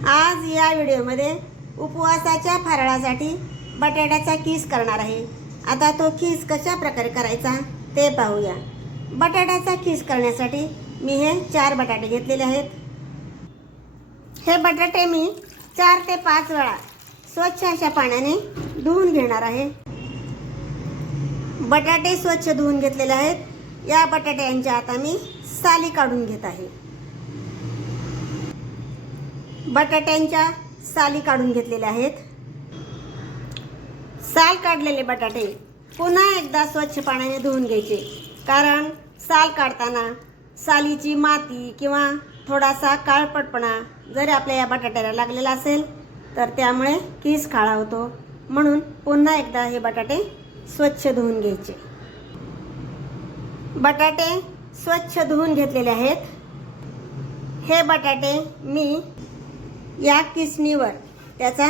आज या व्हिडिओमध्ये उपवासाच्या फराळासाठी बटाट्याचा किस करणार आहे. आता तो खीस कशा प्रकारे करायचा ते पाहूया. बटाट्याचा खीस करण्यासाठी मी हे चार बटाटे घेतलेले आहेत. हे बटाटे मी चार ते पाच वेळा स्वच्छ अशा पाण्याने धुवून घेणार आहे. बटाटे स्वच्छ धुवून घेतलेले आहेत. या बटाट्यांच्या आता मी साली काढून घेत आहे. बटाट्यांच्या साली काढून घेतलेल्या आहेत. साल काढलेले बटाटे पुन्हा एकदा स्वच्छ पाण्याने धुवून घ्यायचे. कारण साल काढताना सालीची माती किंवा थोडासा काळपटपणा जरी आपल्या या बटाट्याला लागलेला असेल तर त्यामुळे किस काळा होतो. म्हणून पुन्हा एकदा हे बटाटे स्वच्छ धुवून घ्यायचे. बटाटे स्वच्छ धुवून घेतलेले आहेत. हे बटाटे मी या किसणीवर त्याचा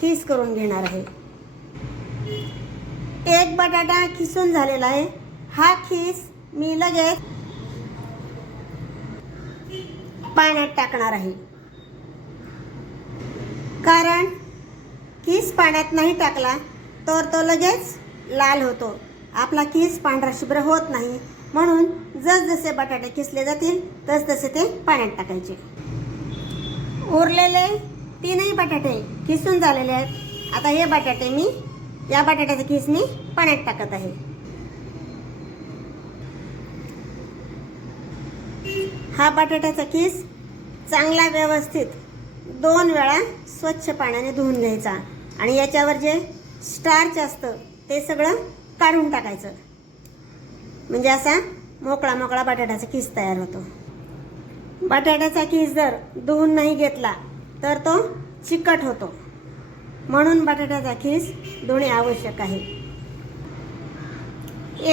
खीस करून घेणार आहे. एक बटाटा खिसून झालेला आहे. हा खीस मी लगेच पाण्यात टाकणार आहे. कारण खीस पाण्यात नाही टाकला तर तो लगेच लाल होतो. आपला खीस पांढरा शुभ्र होत नाही. म्हणून जसजसे बटाटे किसले जातील तसतसे ते पाण्यात टाकायचे. उरलेले तीनही बटाटे किसून झालेले आहेत. आता हे बटाटे मी या बटाट्याचं खीस मी पाण्यात टाकत आहे. हा बटाट्याचा किस चांगला व्यवस्थित दोन वेळा स्वच्छ पाण्याने धुवून घ्यायचा आणि याच्यावर जे स्टार्च असतं ते सगळं काढून टाकायचं. म्हणजे असा मोकळा मोकळा बटाट्याचा किस तयार होतो. बटाट्याचा खीस जर धुवून नाही घेतला तर तो चिकट होतो. म्हणून बटाट्याचा खीस धुणे आवश्यक आहे.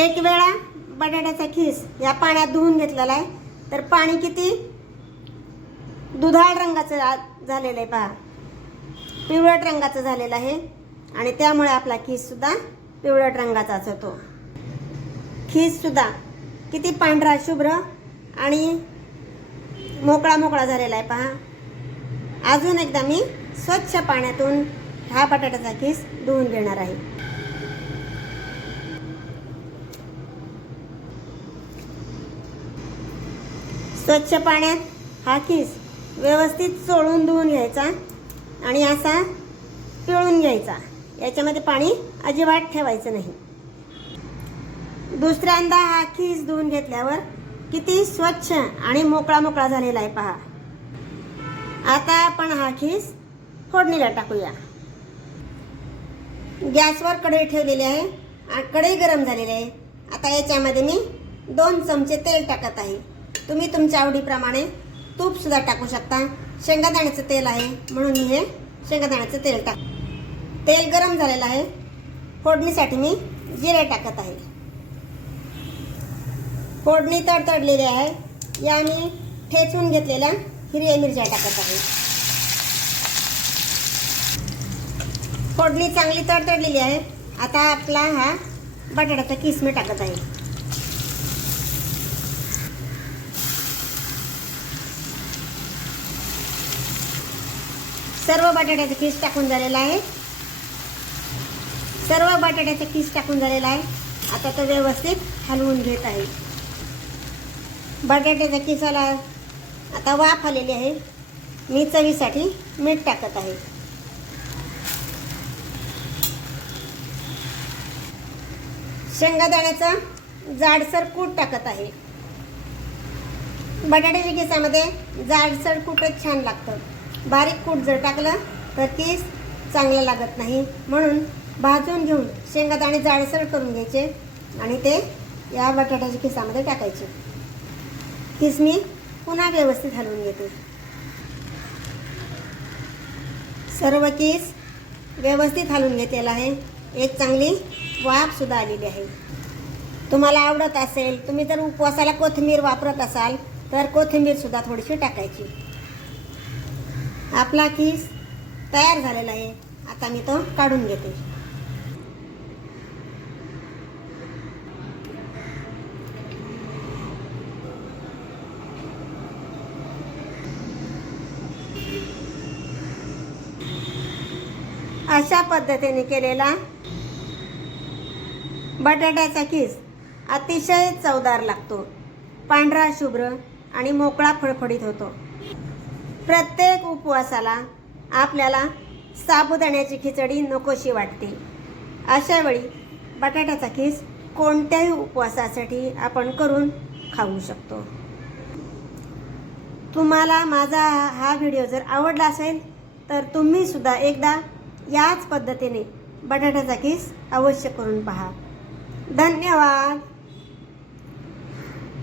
एक वेळा बटाट्याचा खीस या पाण्यात धुवून घेतलेला आहे तर पाणी किती? दुधाळ रंगाचं झालेलं आहे पहा. पिवळट रंगाचं झालेलं आहे आणि त्यामुळे आपला खीससुद्धा पिवळट रंगाचाच होतो. खीससुद्धा किती पांढरा शुभ्र आणि मोकळा मोकळा झालेला आहे पहा. अजून एकदा मी स्वच्छ पाण्यातून हा बटाट्याचा किस धुवून घेणार आहे. स्वच्छ पाण्यात हा खीस व्यवस्थित चोळून धुवून घ्यायचा आणि असा पिळून घ्यायचा. याच्यामध्ये पाणी अजिबात ठेवायचं नाही. दुसऱ्यांदा हा खीस धुवून घेतल्यावर किती स्वच्छ आणि मोकळा मोकळा झालेला आहे पहा. आता आपण हा खीस फोडणीला टाकूया. गॅसवर कढई ठेवलेली आहे आणि कढई गरम झालेली आहे. आता याच्यामध्ये मी दोन चमचे तेल टाकत आहे. तुम्ही तुमच्या आवडीप्रमाणे तूपसुद्धा टाकू शकता. शेंगादाण्याचं तेल आहे म्हणून मी हे शेंगादाण्याचं तेल टाक तेल गरम झालेलं आहे. फोडणीसाठी मी जिरे टाकत आहे. फोडणी तडतडलेली आहे. या मी ठेचून घेतलेल्या हिरव्या मिरच्या टाकत आहे. फोडणी चांगली तडतडलेली आहे. आता आपला हा बटाट्याचा किस मी टाकत आहे. सर्व बटाट्याचा किस टाकून झालेला आहे. सर्व बटाट्याचा किस टाकून झालेला आहे. आता तो व्यवस्थित हलवून घेत आहे. बटाट्याच्या किसाला आता वाफ आलेली आहे. मी चवीसाठी मीठ टाकत आहे. शेंगादाण्याचा जाडसर कूट टाकत आहे. बटाट्याच्या किसामध्ये जाडसर कूटच छान लागतं. बारीक कूट जर टाकलं तर ती चांगलं लागत नाही. म्हणून भाजून घेऊन शेंगादाणे जाडसर करून घ्यायचे आणि ते या बटाट्याच्या खिसामध्ये टाकायचे. किसणी पुन्हा व्यवस्थित हलवून घेते. सर्व केस व्यवस्थित हलवून घेतलेला आहे. एक चांगली वाफसुद्धा आलेली आहे. तुम्हाला आवडत असेल तुम्ही जर उपवासाला कोथिंबीर वापरत असाल तर कोथिंबीरसुद्धा थोडीशी टाकायची. आपला किस तयार झालेला आहे. आता मी तो काढून घेते. अशा पद्धतीने केलेला बटाट्याचा किस अतिशय चवदार लागतो. पांढरा शुभ्र आणि मोकळा फडफडीत होतो. प्रत्येक उपवासाला आपल्याला साबुदाण्याची खिचडी नकोशी वाटते. अशा वेळी बटाट्याचा किस कोणत्याही उपवासासाठी आपण करून खाऊ शकतो. तुम्हाला माझा हा व्हिडिओ जर आवडला असेल तर तुम्हीसुद्धा एकदा याच पद्धतीने बटाट्याचा किस अवश्य करून पहा. धन्यवाद.